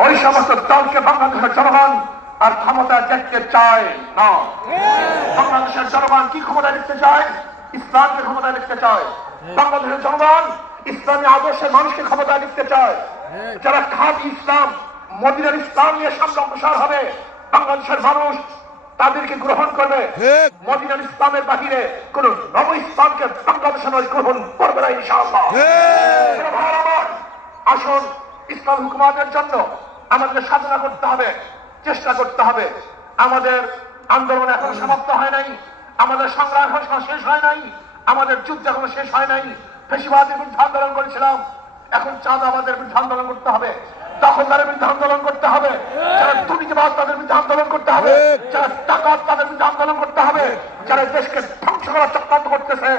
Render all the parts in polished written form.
ওই সমস্ত দলকে বাংলাদেশের জনগণ আর ক্ষমতা দেখতে চায় না। বাংলাদেশের জনগণ কি ক্ষমতা দেখতে চায়? ইসলামকে ক্ষমতা দেখতে চায়। বাংলাদেশের জনগণ ইসলামী আদর্শের মানুষকে ক্ষমতা দেখতে চায়। যারা খাঁটি ইসলাম, মদিনার ইসলাম নিয়ে সামনে অগ্রসর হবে, বাংলাদেশের মানুষ তাদেরকে গ্রহণ করবে। মদিনার ইসলামের বাহিরে কোন নব ইসলামকে বাংলাদেশের মানুষ গ্রহণ করবে না ইনশাআল্লাহ। আসুন, ইসলাম হুকুমাতের জন্য আমাদের সাধনা করতে হবে, চেষ্টা করতে হবে। আমাদের আন্দোলন এখনো সমাপ্ত হয় নাই, আমাদের সংগ্রাম এখনো শেষ হয় নাই, আমাদের যুদ্ধ এখনো শেষ হয় নাই। ফ্যাসিবাদের বিরুদ্ধে আন্দোলন করেছিলাম, এখন চাঁদাবাদের বিরুদ্ধে আন্দোলন করতে হবে, দখলদারের বিরুদ্ধে আন্দোলন করতে হবে, যারা দুর্নীতিবাজ তাদের বিরুদ্ধে আন্দোলন করতে হবে, যারা ডাকাত তাদের বিরুদ্ধে আন্দোলন করতে হবে, যারা দেশকে ধ্বংস করার চক্রান্ত করতেছে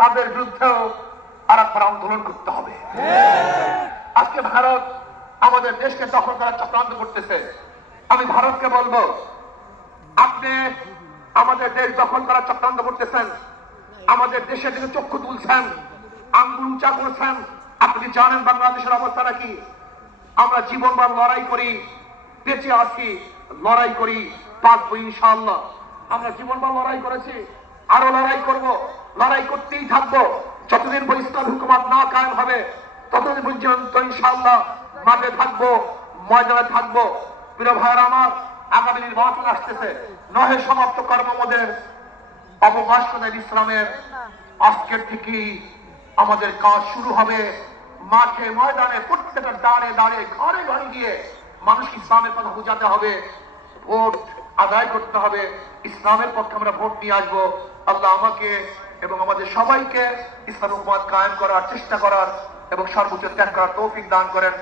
তাদের বিরুদ্ধেও আর একবার আন্দোলন করতে হবে। আজকে ভারত আমাদের দেশকে দখল করার চক্রান্ত করতেছে। আমি ভারতকে বলবো, আপনি আমাদের দেশ দখল করার চক্রান্ত করতেছেন, আমাদের দেশের দিকে চক্ষু তুলছেন, আঙ্গুল উঁচা করছেন। আপনি জানেন বাংলাদেশের অবস্থাটা কি? আমরা জীবনভর লড়াই করি, বেঁচে আছি, লড়াই করি, বাঁচবো ইনশাআল্লাহ। আমরা জীবনভর লড়াই করেছি, আরো লড়াই করব, লড়াই করতেই থাকবো। যতদিন ইসলাম হুকুমত না কায়েম হবে ততদিন পর্যন্ত ইনশাআল্লাহ মাঠে থাকবো, ময়দানে থাকবো। প্রিয় ভাইয়েরা আমার, আগামী নির্বাচন আসতেছে, নহে সমাপ্ত কর্মমদের অবকাশ করেন ইসলামের। আজকের থেকেই আমাদের কাজ শুরু হবে। মাঠে ময়দানে প্রত্যেকটা দাঁড়ে দাঁড়িয়ে ঘরে ঘরে গিয়ে মানুষ ইসলামের কথা বোঝাতে হবে, ভোট আদায় করতে হবে, ইসলামের পক্ষে আমরা ভোট নিয়ে আসবো। আল্লাহ আমাকে এবং আমাদের সবাইকে ইসলাম হুকুমত কায়েম করার চেষ্টা করার এবং সর্বোচ্চ ত্যাগ করার তৌফিক দান করেন।